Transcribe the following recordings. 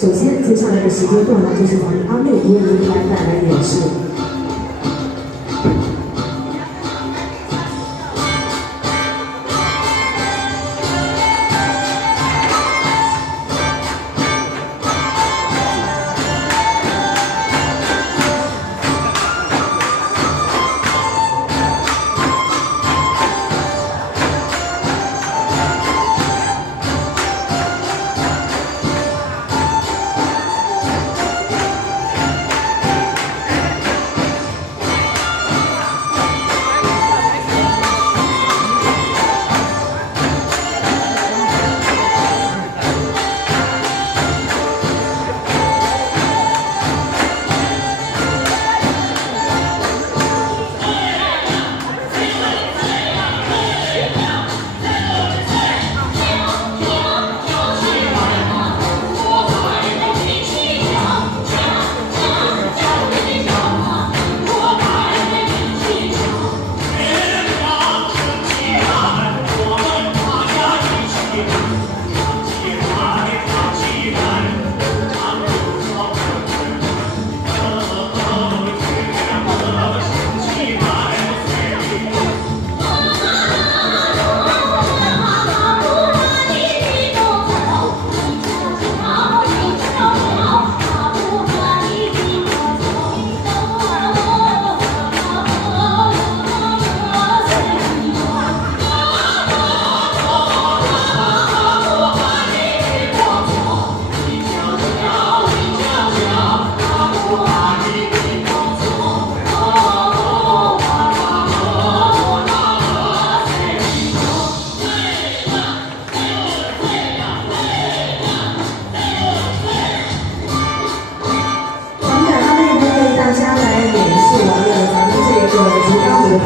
首先，接下来的时间段呢，就是咱们阿妹为您带来演示。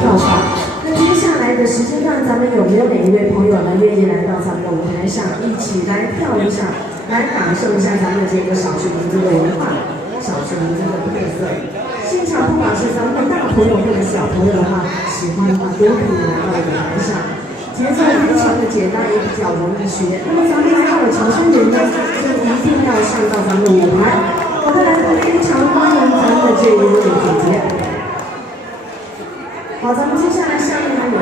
票房。那接下来的时间段，咱们有没有哪一位朋友呢，愿意来到咱们的舞台上，一起来跳一下，来感受一下咱们这个少数民族的文化、少数民族的特色？现场不管是咱们的大朋友或者小朋友的话，喜欢的话都可以来到舞台上。节奏非常的简单，也比较容易学。那么咱们要的潮汕人呢，就一定要上到咱们的舞台。好的，来，非常欢迎咱们的这一位姐姐。好，咱们接下来下面还有。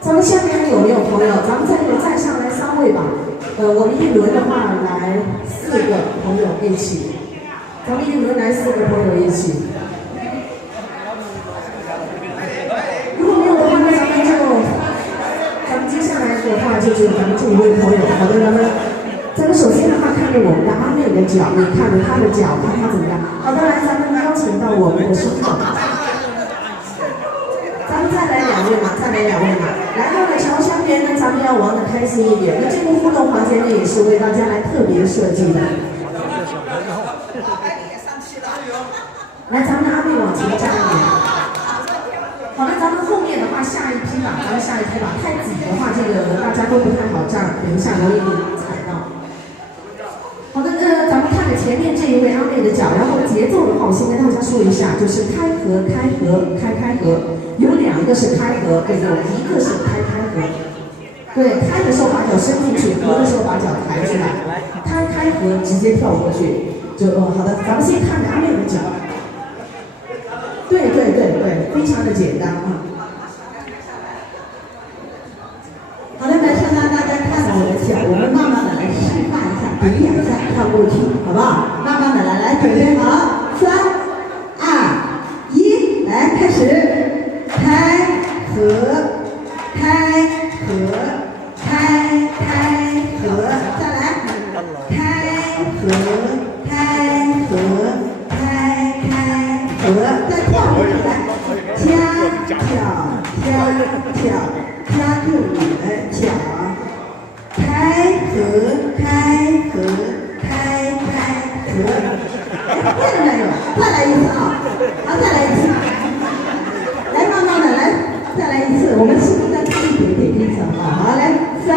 咱们下面还有没有朋友？咱们再上来3位吧。我们一轮的话来4个朋友一起，咱们一轮来4个朋友一起。如果没有的话，那咱们接下来的话就只有咱们这一位朋友。好的，咱们首先的话看着我们的阿妹的脚，你看着她的脚，看她怎么样？好的，来，咱们邀请到我们的身后。咱们再来2位嘛，来到了潮汕人呢，咱们要玩的开心一点。那这个互动环节呢，也是为大家来特别设计的。来，咱们的阿妹往前站一点。好的，咱们后面的话下一批吧，太挤的话，这个大家都不太好站，等一下容易踩到。好的，咱们看着前面这一位阿妹的脚，然后节奏的话，我先跟大家说一下，就是开合，开合。有2个是开合，对，有1个是开合。对，开的时候把脚伸进去，合的时候把脚抬出来，开合直接跳过去。好的，咱们先看着阿妹的脚。对，非常的简单啊。好的，来，让大家看到我的脚，我们慢慢的来示范一下，表演一下跳过去，好不好？慢慢的来，准备好，3、2、1，来，开始。开合，再来，开合，再跳回来，加住你的脚，开合，会了没有？再来一次啊！好，再来一次。来，慢慢的来，再来一次。我们速度再快一点走啊！好，来，3、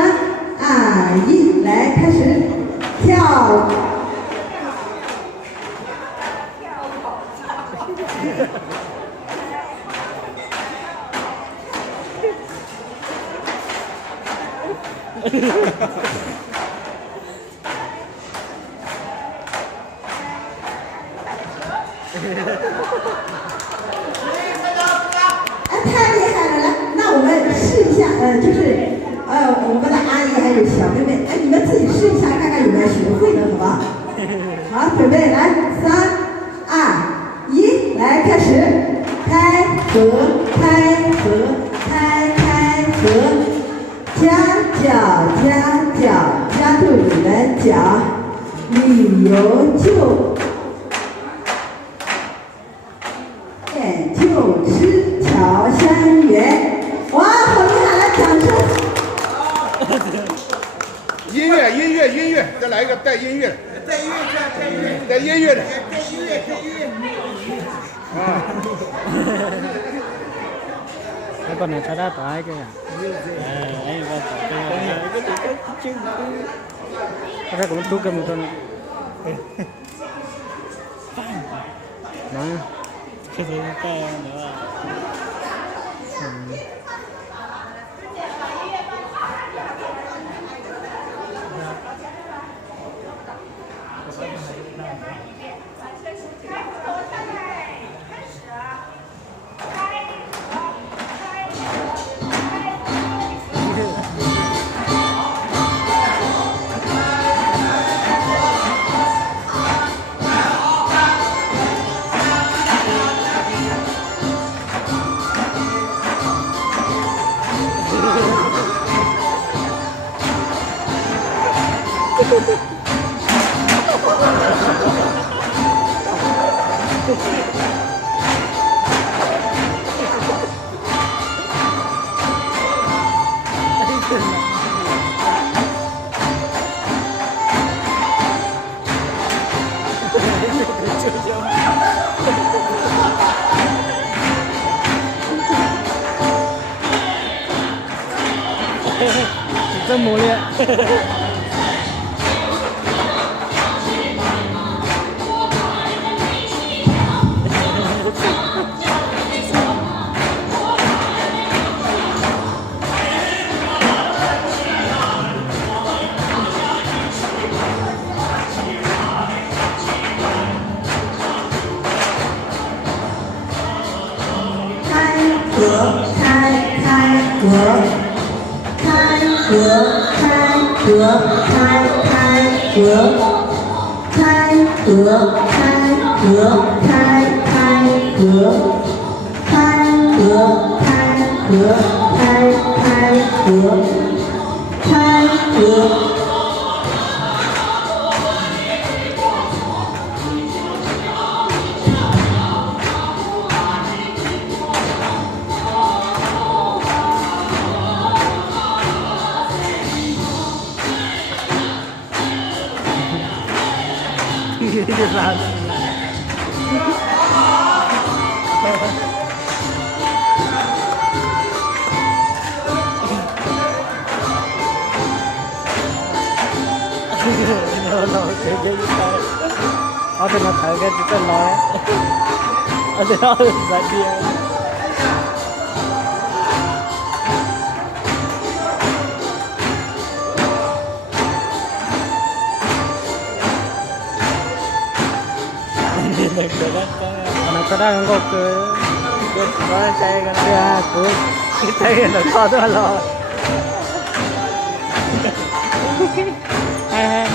2、1，来，开始跳。哎，太厉害了！来，那我们试一下，就是我们的阿姨还有小妹妹，哎，你们自己试一下，看看有没有学会的，好不好？好，准备来，3、2、1，来开始，开合，开合，开合，夹角，夹住你的脚，旅游就吃条山园，哇，好厉害！来，掌声！音乐，再来一个带音乐的。带音乐的。啊。cái con này sao đã tải cái à? Ấy con cái cũng tu cái một con. Đó. Cái gì cái nữa. Rất mồ liệt. Ở đây nó thở cái tên nói ở đây nó giải bia nó có đang có cười có chạy cái kia cười cái tay nó to đó rồi hay